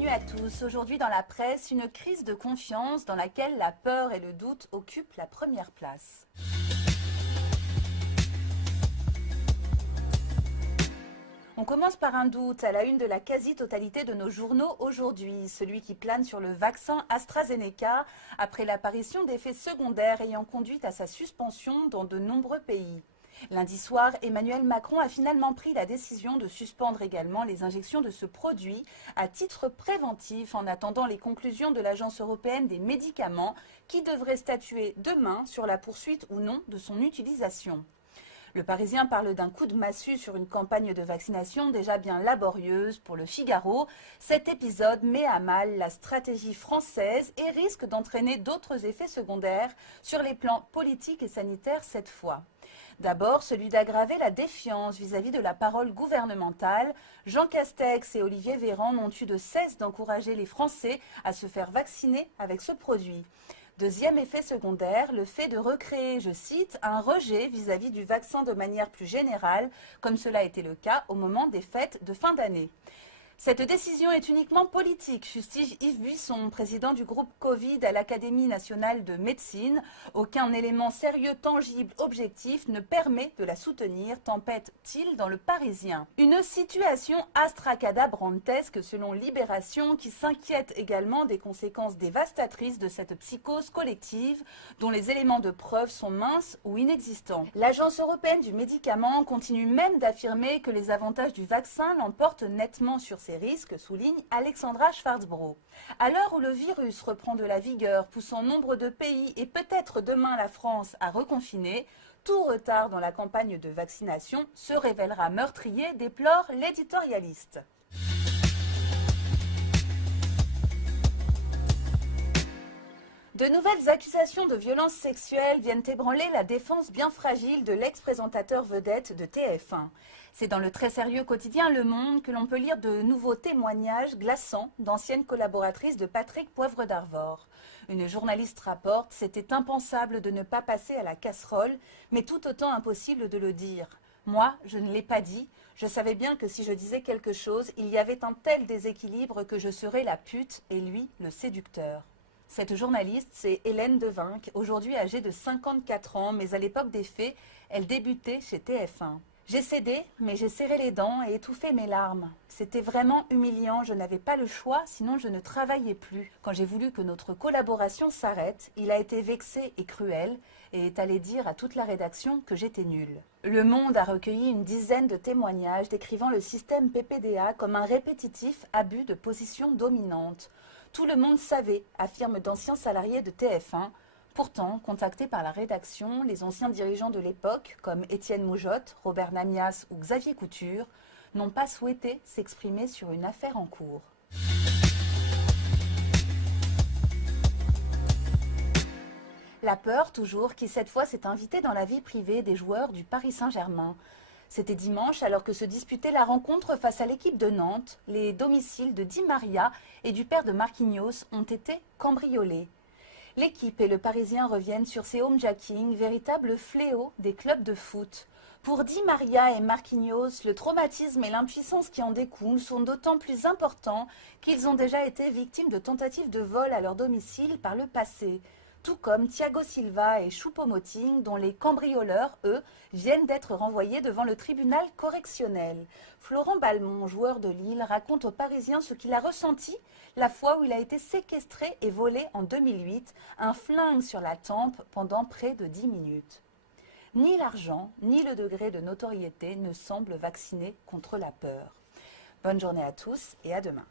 bienvenue à tous. Aujourd'hui dans la presse, une crise de confiance dans laquelle la peur et le doute occupent la première place. On commence par un doute à la une de la quasi-totalité de nos journaux aujourd'hui, celui qui plane sur le vaccin AstraZeneca après l'apparition d'effets secondaires ayant conduit à sa suspension dans de nombreux pays. Lundi soir, Emmanuel Macron a finalement pris la décision de suspendre également les injections de ce produit à titre préventif en attendant les conclusions de l'Agence européenne des médicaments qui devrait statuer demain sur la poursuite ou non de son utilisation. Le Parisien parle d'un coup de massue sur une campagne de vaccination déjà bien laborieuse. Pour le Figaro, cet épisode met à mal la stratégie française et risque d'entraîner d'autres effets secondaires sur les plans politiques et sanitaires cette fois. D'abord, celui d'aggraver la défiance vis-à-vis de la parole gouvernementale. Jean Castex et Olivier Véran n'ont eu de cesse d'encourager les Français à se faire vacciner avec ce produit. Deuxième effet secondaire, le fait de recréer, je cite, un rejet vis-à-vis du vaccin de manière plus générale, comme cela a été le cas au moment des fêtes de fin d'année. Cette décision est uniquement politique, fustige Yves Buisson, président du groupe Covid à l'Académie nationale de médecine. Aucun élément sérieux, tangible, objectif ne permet de la soutenir, tempête-t-il dans le Parisien. Une situation astracadabrantesque selon Libération qui s'inquiète également des conséquences dévastatrices de cette psychose collective dont les éléments de preuve sont minces ou inexistants. L'Agence européenne du médicament continue même d'affirmer que les avantages du vaccin l'emportent nettement sur ses risques, souligne Alexandra Schwarzbro. À l'heure où le virus reprend de la vigueur, poussant nombre de pays et peut-être demain la France à reconfiner, tout retard dans la campagne de vaccination se révélera meurtrier, déplore l'éditorialiste. De nouvelles accusations de violences sexuelles viennent ébranler la défense bien fragile de l'ex-présentateur vedette de TF1. C'est dans le très sérieux quotidien Le Monde que l'on peut lire de nouveaux témoignages glaçants d'anciennes collaboratrices de Patrick Poivre d'Arvor. Une journaliste rapporte « C'était impensable de ne pas passer à la casserole, mais tout autant impossible de le dire. Moi, je ne l'ai pas dit. Je savais bien que si je disais quelque chose, il y avait un tel déséquilibre que je serais la pute et lui le séducteur. » Cette journaliste, c'est Hélène Devinck, aujourd'hui âgée de 54 ans, mais à l'époque des faits, elle débutait chez TF1. J'ai cédé, mais j'ai serré les dents et étouffé mes larmes. C'était vraiment humiliant, je n'avais pas le choix, sinon je ne travaillais plus. Quand j'ai voulu que notre collaboration s'arrête, il a été vexé et cruel et est allé dire à toute la rédaction que j'étais nulle. Le Monde a recueilli une dizaine de témoignages décrivant le système PPDA comme un répétitif abus de position dominante. Tout le monde savait, affirment d'anciens salariés de TF1. Pourtant, contactés par la rédaction, les anciens dirigeants de l'époque, comme Étienne Moujotte, Robert Namias ou Xavier Couture, n'ont pas souhaité s'exprimer sur une affaire en cours. La peur, toujours, qui cette fois s'est invitée dans la vie privée des joueurs du Paris Saint-Germain. C'était dimanche, alors que se disputait la rencontre face à l'équipe de Nantes. Les domiciles de Di Maria et du père de Marquinhos ont été cambriolés. L'équipe et le Parisien reviennent sur ces homejacking, véritable fléau des clubs de foot. Pour Di Maria et Marquinhos, le traumatisme et l'impuissance qui en découlent sont d'autant plus importants qu'ils ont déjà été victimes de tentatives de vol à leur domicile par le passé. Tout comme Thiago Silva et Choupo-Moting, dont les cambrioleurs, eux, viennent d'être renvoyés devant le tribunal correctionnel. Florent Balmont, joueur de Lille, raconte aux Parisiens ce qu'il a ressenti la fois où il a été séquestré et volé en 2008, un flingue sur la tempe pendant près de 10 minutes. Ni l'argent, ni le degré de notoriété ne semblent vacciner contre la peur. Bonne journée à tous et à demain.